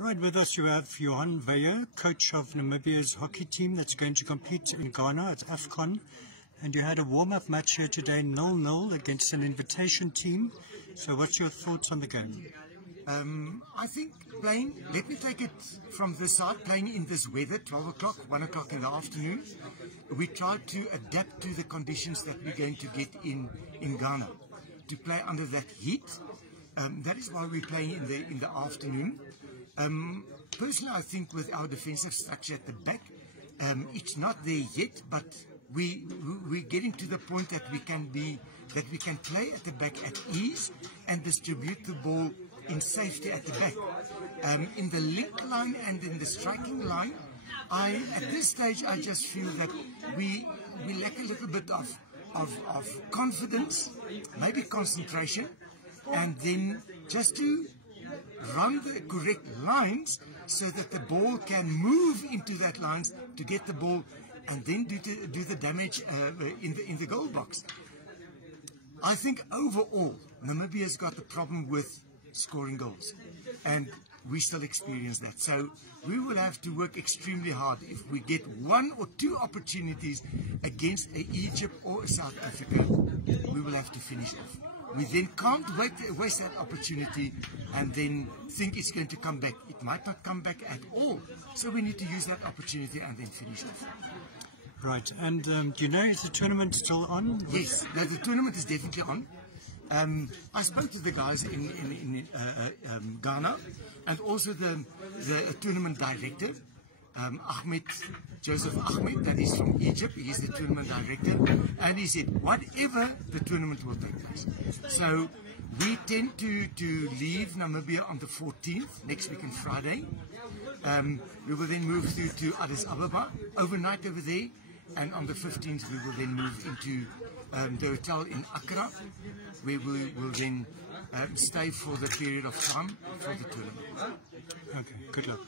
Right, with us you have Johan Veyer, coach of Namibia's hockey team that's going to compete in Ghana at AFCON. And you had a warm-up match here today, 0-0, against an invitation team. So what's your thoughts on the game? I think playing, let me take it from this side, playing in this weather, 12 o'clock, 1 o'clock in the afternoon, we tried to adapt to the conditions that we're going to get in Ghana, to play under that heat. That is why we're playing in the afternoon. Personally, I think with our defensive structure at the back, it's not there yet, but we're getting to the point that we can play at the back at ease and distribute the ball in safety at the back. In the link line and in the striking line, at this stage I just feel that we lack a little bit of confidence, maybe concentration, and then just to run the correct lines so that the ball can move into that lines to get the ball and then do the damage in the goal box. I think overall Namibia's got the problem with scoring goals, and we still experience that. So we will have to work extremely hard. If we get 1 or 2 opportunities against Egypt or South Africa, we will have to finish off. We then can't waste that opportunity and then think it's going to come back. It might not come back at all. So we need to use that opportunity and then finish off. Right, and do you know, is the tournament still on? Yes, the tournament is definitely on. I spoke to the guys in Ghana, and also the tournament director, Joseph Ahmed, that is from Egypt. He's the tournament director, and he said whatever, the tournament will take place. So we tend to leave Namibia on the 14th, next week on Friday. We will then move through to Addis Ababa, overnight over there, and on the 15th we will then move into the hotel in Accra, where we will then stay for the period of time for the tournament. Okay, good luck.